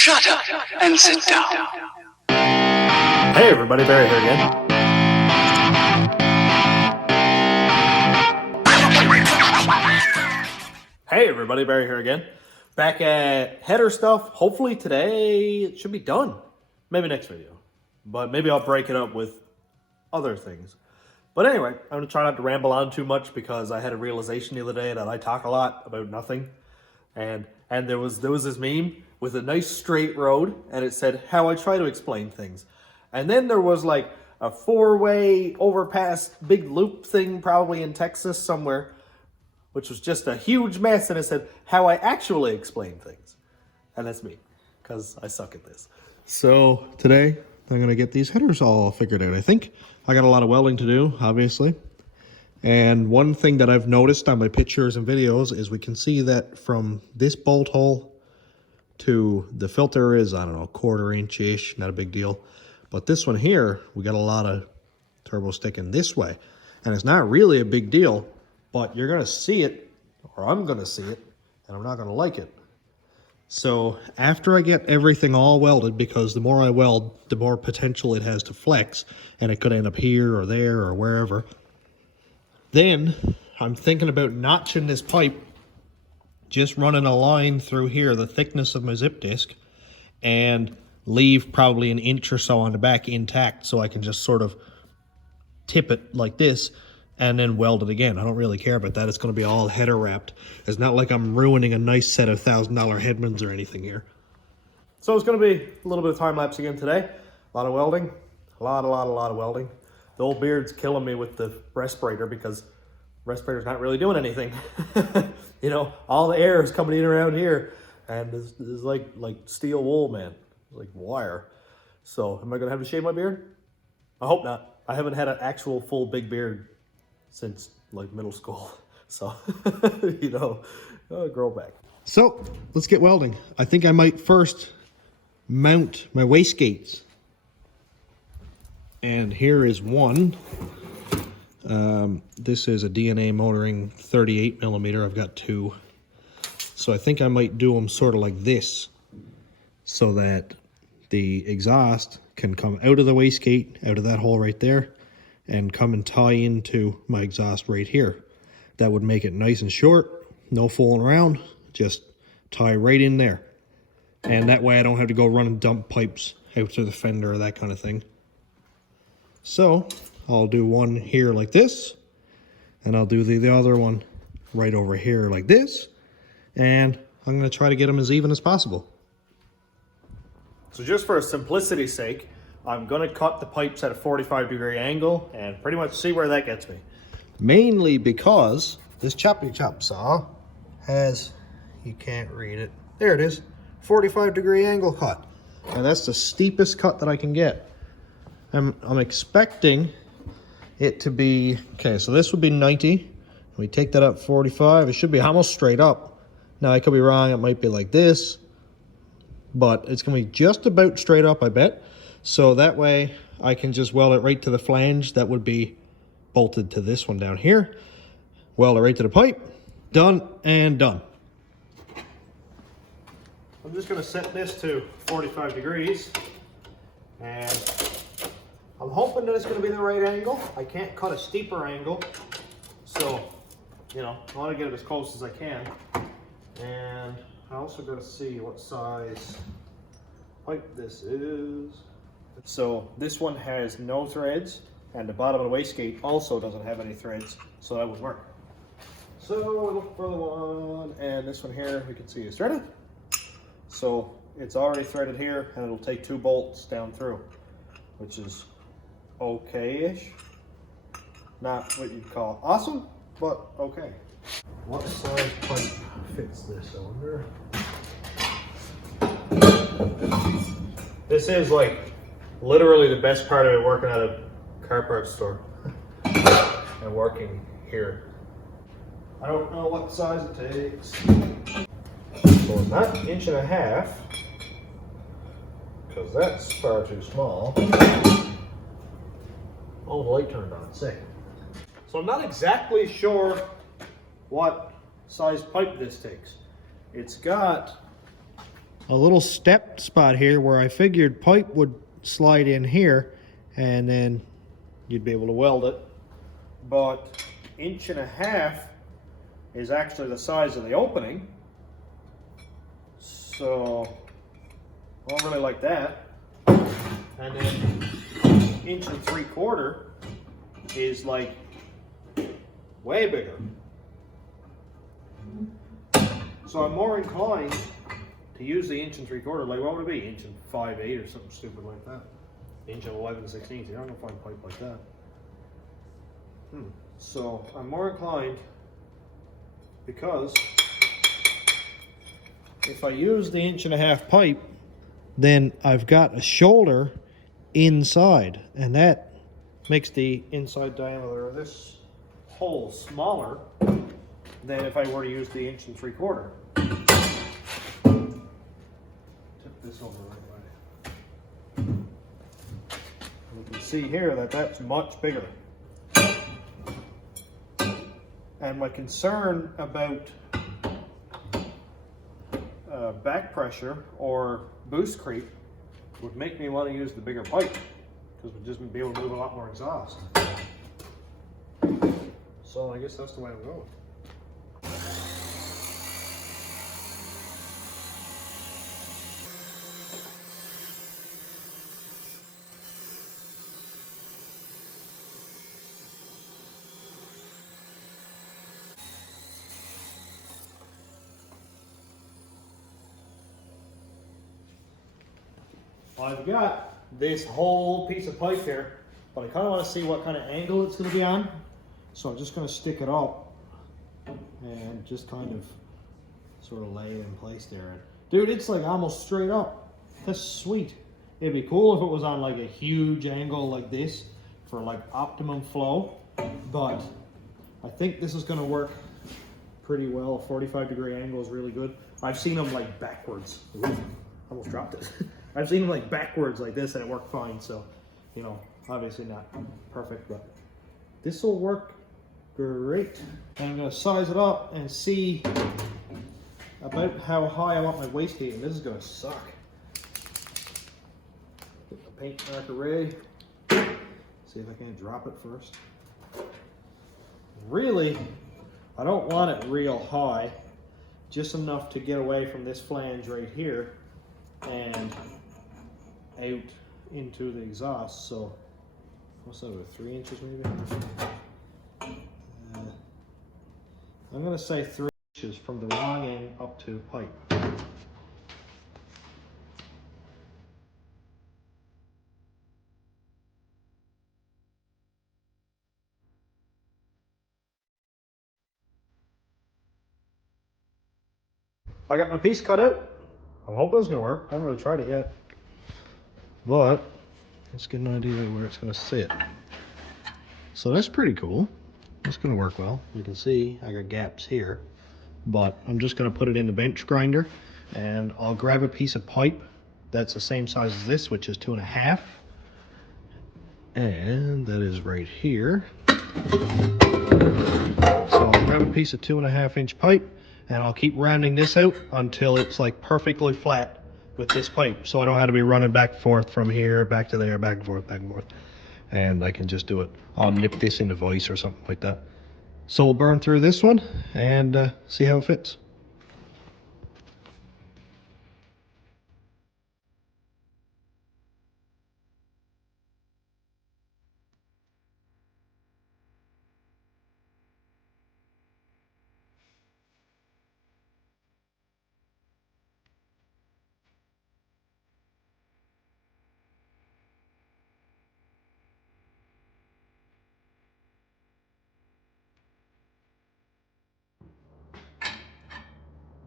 Shut up and sit down. Hey everybody, Barry here again. Hey everybody, Barry here again. Back at header stuff. Hopefully today it should be done. Maybe next video. But maybe I'll break it up with other things. But anyway, I'm going to try not to ramble on too much because I had a realization the other day that I talk a lot about nothing. And there was this meme with a nice straight road, and it said how I try to explain things. And then there was like a 4-way overpass big loop thing probably in Texas somewhere, which was just a huge mess, and it said how I actually explain things. And that's me, because I suck at this. So today I'm going to get these headers all figured out, I think. I got a lot of welding to do, obviously. And one thing that I've noticed on my pictures and videos is we can see that from this bolt hole to the filter is, I don't know, 1/4 inch-ish, not a big deal. But this one here, we got a lot of turbo sticking this way. And it's not really a big deal, but you're gonna see it, or I'm gonna see it, and I'm not gonna like it. So after I get everything all welded, because the more I weld, the more potential it has to flex, and it could end up here or there or wherever. Then I'm thinking about notching this pipe, just running a line through here, the thickness of my zip disc, and leave probably 1 inch or so on the back intact so I can just sort of tip it like this and then weld it again. I don't really care about that. It's going to be all header wrapped. It's not like I'm ruining a nice set of $1,000 headmands or anything here. So it's going to be a little bit of time lapse again today. A lot of welding, a lot of welding. The old beard's killing me with the respirator because respirator's not really doing anything. You know, all the air is coming in around here, and this is like steel wool, man. It's like wire. So am I gonna have to shave my beard? I hope not. I haven't had an actual full big beard since like middle school. So, you know, grow back. So let's get welding. I think I might first mount my wastegates. And here is one. This is a DNA motoring 38 millimeter. I've got 2. So I think I might do them sort of like this so that the exhaust can come out of the wastegate, out of that hole right there, and come and tie into my exhaust right here. That would make it nice and short, no fooling around, just tie right in there. And that way I don't have to go run and dump pipes out to the fender or that kind of thing. So I'll do one here like this, and I'll do the other one right over here like this, and I'm going to try to get them as even as possible. So just for simplicity's sake, I'm going to cut the pipes at a 45-degree angle and pretty much see where that gets me. Mainly because this choppy chop saw has, you can't read it, there it is, 45-degree angle cut. And that's the steepest cut that I can get. I'm expecting it to be, okay, so this would be 90. We take that up 45. It should be almost straight up. Now, I could be wrong. It might be like this, but it's going to be just about straight up, I bet. So that way, I can just weld it right to the flange that would be bolted to this one down here. Weld it right to the pipe. Done and done. I'm just going to set this to 45 degrees, and I'm hoping that it's going to be the right angle. I can't cut a steeper angle, so, you know, I want to get it as close as I can. And I also got to see what size pipe this is. So this one has no threads, and the bottom of the wastegate also doesn't have any threads, so that would work. So we'll look for the one, and this one here we can see is threaded. So it's already threaded here, and it'll take 2 bolts down through, which is okay-ish. Not what you'd call awesome, but okay. What size pipe fits this, I wonder? This is like literally the best part of it working at a car parts store and working here. I don't know what size it takes. So it's not 1.5 inches, because that's far too small. Oh, the light turned on, sick. So I'm not exactly sure what size pipe this takes. It's got a little step spot here where I figured pipe would slide in here and then you'd be able to weld it. But 1.5 inches is actually the size of the opening. So I don't really like that. And then 1.75 inches is like way bigger. So I'm more inclined to use the 1.75 inches. Like, what would it be? 1.58 or something stupid like that. 1.11/16. You're not gonna find pipe like that. So I'm more inclined, because if I use the 1.5 inch pipe, then I've got a shoulder inside, and that makes the inside diameter of this hole smaller than if I were to use the 1.75 inches. Tip this over right way. You can see here that that's much bigger. And my concern about back pressure or boost creep would make me want to use the bigger pipe, because we'd just be able to move a lot more exhaust. So I guess that's the way I'm going. I've got this whole piece of pipe here, but I kind of want to see what kind of angle it's going to be on. So I'm just going to stick it up and just kind of sort of lay it in place there. Dude, it's like almost straight up. That's sweet. It'd be cool if it was on like a huge angle like this for like optimum flow, but I think this is going to work pretty well. A 45-degree angle is really good. I've seen them like backwards. Ooh, almost dropped it. I've seen them like backwards like this and it worked fine. So, you know, obviously not perfect, but this will work great. And I'm going to size it up and see about how high I want my wastegate, and this is going to suck. Get the paint marker ready. See if I can drop it first. Really, I don't want it real high, just enough to get away from this flange right here and out into the exhaust. So what's that, about 3 inches maybe? I'm going to say 3 inches from the wrong end up to pipe. I got my piece cut out. I'm hoping it's going to work. I haven't really tried it yet, but let's get an idea where it's going to sit. So that's pretty cool. It's going to work well. You can see I got gaps here, but I'm just going to put it in the bench grinder, and I'll grab a piece of pipe that's the same size as this, which is 2.5, and that is right here. So I'll grab a piece of 2.5 inch pipe, and I'll keep rounding this out until it's like perfectly flat with this pipe, so I don't have to be running back and forth from here back to there, back and forth, and I can just do it. I'll nip this into vise or something like that. So we'll burn through this one and see how it fits.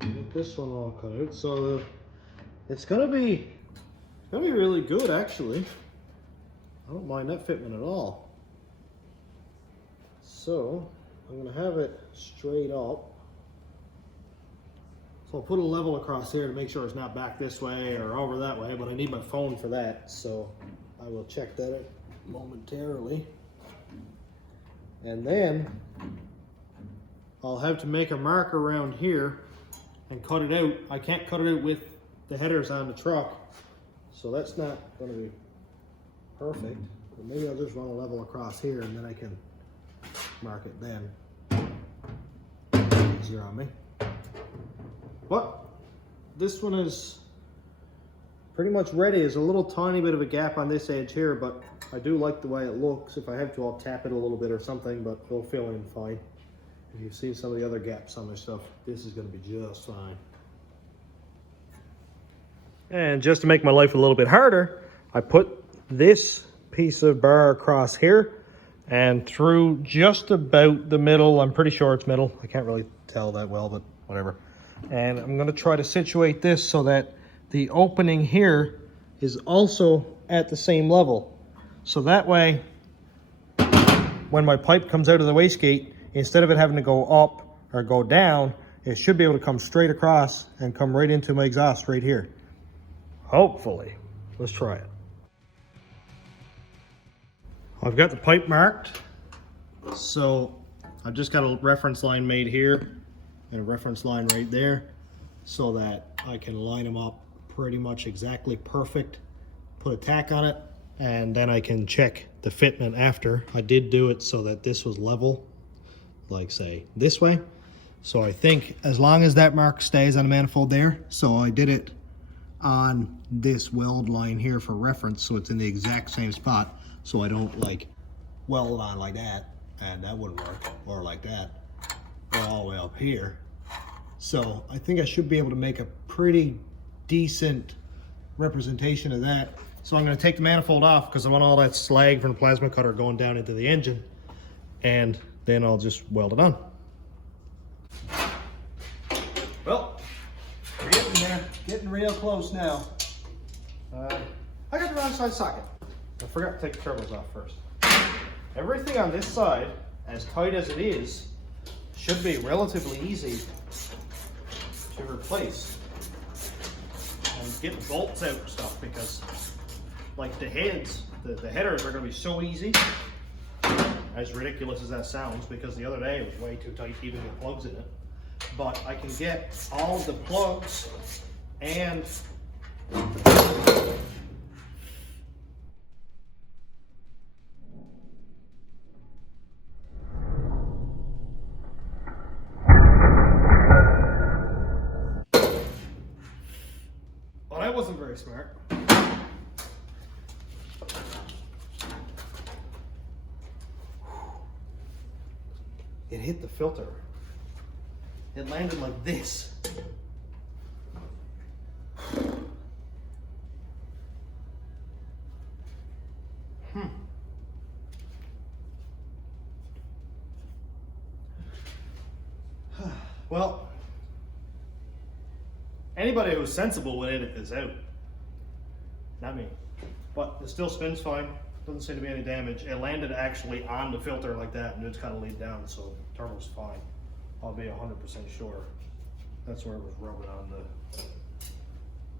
Get this one all cut out, so it's gonna be really good actually. I don't mind that fitment at all. So I'm gonna have it straight up. So I'll put a level across here to make sure it's not back this way or over that way, but I need my phone for that, so I will check that out momentarily. And then I'll have to make a mark around here and cut it out. I can't cut it out with the headers on the truck. So that's not going to be perfect. But maybe I'll just run a level across here and then I can mark it then. Easier on me. But this one is pretty much ready. There's a little tiny bit of a gap on this edge here, but I do like the way it looks. If I have to, I'll tap it a little bit or something, but it'll fill in fine. If you've seen some of the other gaps on this stuff, this is going to be just fine. And just to make my life a little bit harder, I put this piece of bar across here and through just about the middle. I'm pretty sure it's middle. I can't really tell that well, but whatever. And I'm going to try to situate this so that the opening here is also at the same level. So that way, when my pipe comes out of the wastegate, instead of it having to go up or go down, it should be able to come straight across and come right into my exhaust right here. Hopefully. Let's try it. I've got the pipe marked. So I've just got a reference line made here and a reference line right there so that I can line them up pretty much exactly perfect. Put a tack on it and then I can check the fitment after. I did do it so that this was level, like say this way. So I think as long as that mark stays on the manifold there, so I did it on this weld line here for reference so it's in the exact same spot so I don't like weld on like that and that wouldn't work, or like that, or all the way up here. So I think I should be able to make a pretty decent representation of that. So I'm going to take the manifold off because I want all that slag from the plasma cutter going down into the engine, and then I'll just weld it on. Well, we're getting there, getting real close now. I got the wrong side socket. I forgot to take the turbos off first. Everything on this side, as tight as it is, should be relatively easy to replace. And get the bolts out and stuff, because like the heads, the headers are going to be so easy, as ridiculous as that sounds, because the other day it was way too tight to even get plugs in it. But I can get all of the plugs and well, that wasn't very smart. It hit the filter. It landed like this. Well, anybody who's sensible would edit this out. Not me. But it still spins fine. Doesn't seem to be any damage. It landed actually on the filter like that and it's kind of laid down, so the turbo's fine. I'll be 100% sure. That's where it was rubbing on the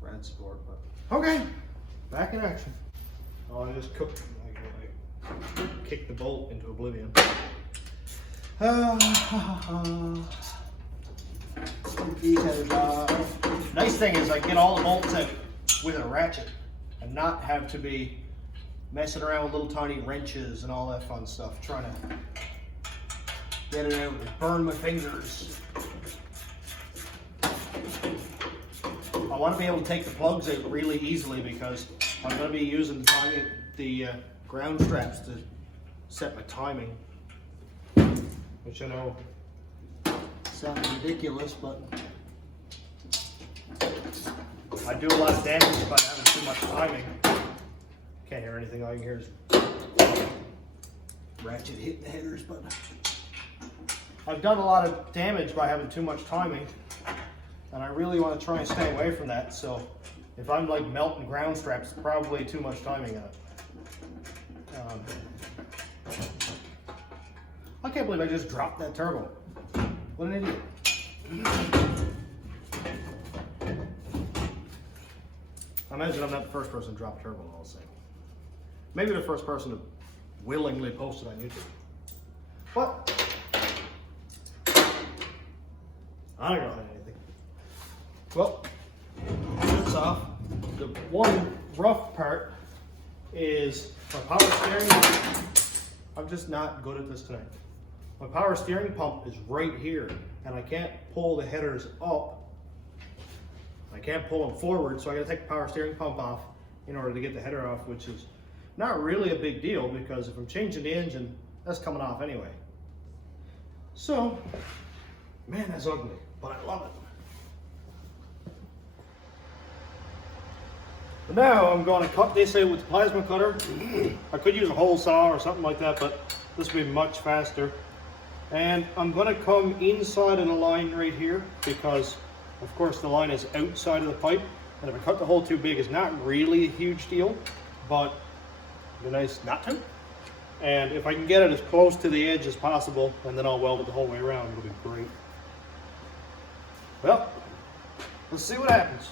rad support. But okay, back in action. Oh, I just cooked. I kicked the bolt into oblivion. Nice thing is I can get all the bolts out with a ratchet and not have to be messing around with little tiny wrenches and all that fun stuff, trying to get it out and burn my fingers. I want to be able to take the plugs out really easily because I'm going to be using the ground straps to set my timing, which I know sounds ridiculous, but I do a lot of damage by having too much timing. Can't hear anything. All you can hear is ratchet hitting the headers, but I've done a lot of damage by having too much timing, and I really want to try and stay away from that. So if I'm like melting ground straps, it's probably too much timing in it. I can't believe I just dropped that turbo. What an idiot. I imagine I'm not the first person to drop a turbo, I'll say. Maybe the first person to willingly post it on YouTube. But I don't know anything. Well, this off. The one rough part is my power steering. I'm just not good at this tonight. My power steering pump is right here, and I can't pull the headers up. I can't pull them forward, so I gotta take the power steering pump off in order to get the header off, which is not really a big deal because if I'm changing the engine, that's coming off anyway. So, man, that's ugly, but I love it. But now I'm going to cut this out with the plasma cutter. I could use a hole saw or something like that, but this will be much faster. And I'm going to come inside of the line right here because, of course, the line is outside of the pipe. And if I cut the hole too big, it's not really a huge deal, but it'd be nice not to. And if I can get it as close to the edge as possible, and then I'll weld it the whole way around, it'll be great. Well, let's see what happens.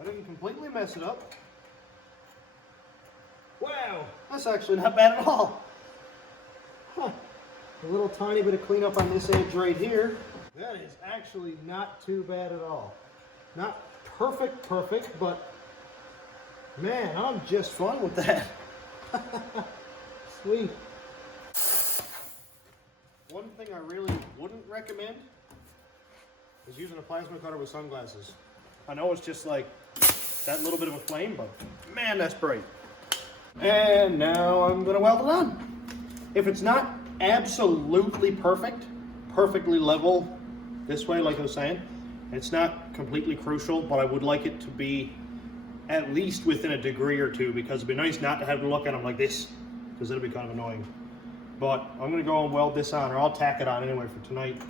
I didn't completely mess it up. Wow, that's actually not bad at all. Huh. A little tiny bit of cleanup on this edge right here. That is actually not too bad at all. Not perfect, but man, I'm just fine with that. Sweet. One thing I really wouldn't recommend is using a plasma cutter with sunglasses. I know it's just like that little bit of a flame, but man, that's bright. And now I'm gonna weld it on. If it's not absolutely perfect, perfectly level this way, like I was saying, it's not completely crucial, but I would like it to be at least within a degree or two, because it'd be nice not to have to look at them like this, because it'll be kind of annoying. But I'm gonna go and weld this on, or I'll tack it on anyway for tonight.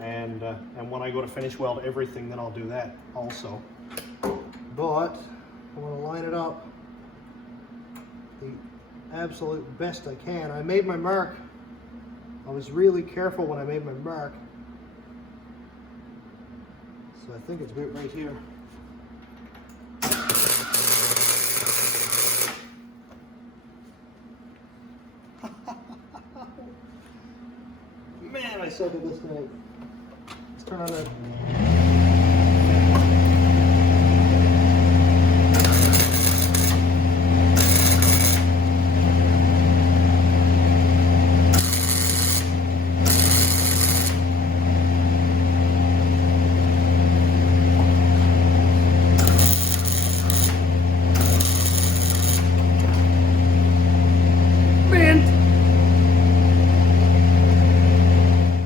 And when I go to finish weld everything, then I'll do that also. But I want to line it up the absolute best I can. I made my mark. I was really careful when I made my mark. So I think it's about right here. Man, I suck at this tonight. Let's turn on that.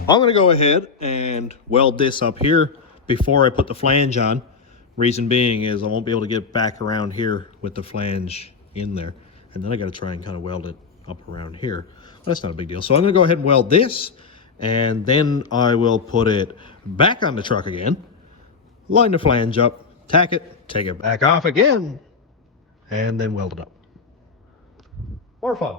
I'm going to go ahead and weld this up here before I put the flange on. Reason being is I won't be able to get back around here with the flange in there. And then I got to try and kind of weld it up around here. But that's not a big deal. So I'm going to go ahead and weld this, and then I will put it back on the truck again, line the flange up, tack it, take it back off again, and then weld it up. More fun.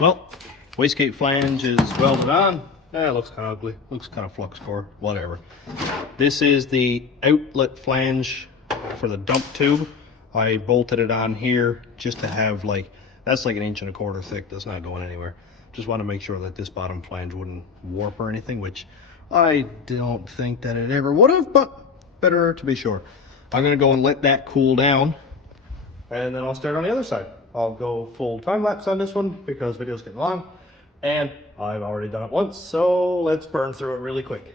Well, wastegate flange is welded on. It looks kind of ugly. Looks kind of flux core. Whatever. This is the outlet flange for the dump tube. I bolted it on here just to have that's like 1.25 inches thick. That's not going anywhere. Just want to make sure that this bottom flange wouldn't warp or anything, which I don't think that it ever would have, but better to be sure. I'm gonna go and let that cool down, and then I'll start on the other side. I'll go full time lapse on this one because video's getting long, and I've already done it once, so let's burn through it really quick.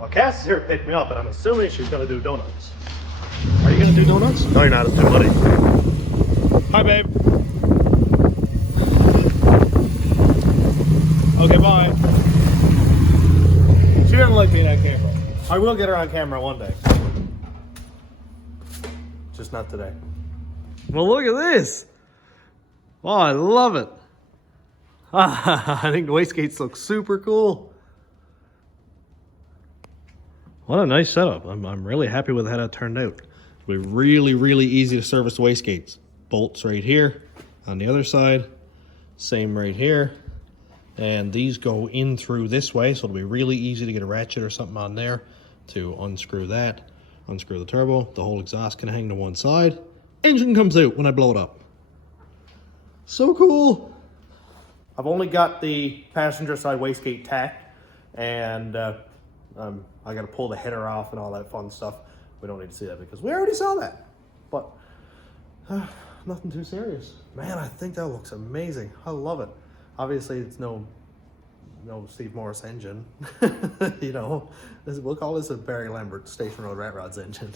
Well, Cass is here to pick me up, and I'm assuming she's gonna do donuts. Are you gonna do donuts? No, you're not. It's too muddy. Hi, babe. Okay, bye. She doesn't like me in that camera. I will get her on camera one day. Just not today. Well, look at this. Oh, I love it. I think the wastegates look super cool. What a nice setup. I'm really happy with how that turned out. It'll be really easy to service the wastegates. Bolts right here on the other side. Same right here. And these go in through this way, so it'll be really easy to get a ratchet or something on there to unscrew that, unscrew the turbo. The whole exhaust can hang to one side. Engine comes out when I blow it up. So cool. I've only got the passenger side wastegate tacked, and I gotta pull the header off and all that fun stuff. We don't need to see that because we already saw that. But nothing too serious. Man, I think that looks amazing. I love it. Obviously, it's no Steve Morris engine. You know, we'll call this a Barry Lambert Station Road Rat Rods engine.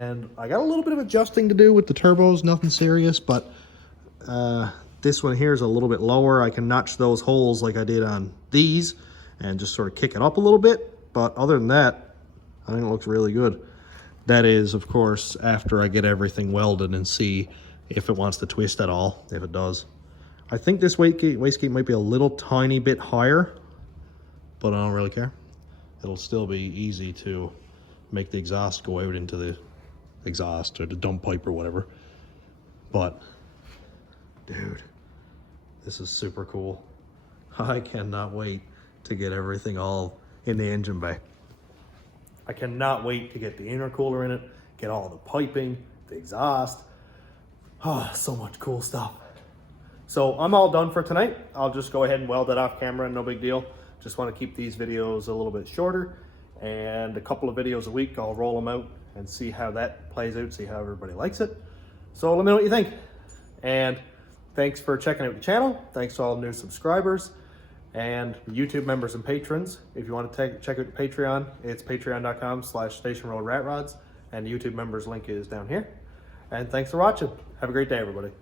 And I got a little bit of adjusting to do with the turbos, nothing serious, but this one here is a little bit lower. I can notch those holes like I did on these and just sort of kick it up a little bit. But other than that, I think it looks really good. That is, of course, after I get everything welded and see if it wants to twist at all, if it does. I think this wastegate might be a little tiny bit higher, but I don't really care. It'll still be easy to make the exhaust go out into the exhaust or the dump pipe or whatever. But, dude, this is super cool. I cannot wait to get everything all in the engine bay. I cannot wait to get the intercooler in it, get all the piping, the exhaust. Oh, so much cool stuff. So I'm all done for tonight. I'll just go ahead and weld it off camera, no big deal. Just want to keep these videos a little bit shorter, and a couple of videos a week. I'll roll them out and see how that plays out, see how everybody likes it. So let me know what you think. And thanks for checking out the channel. Thanks to all the new subscribers and YouTube members and patrons. If you want to check out the Patreon, it's patreon.com/stationroadratrods, and the YouTube members link is down here. And thanks for watching. Have a great day, everybody.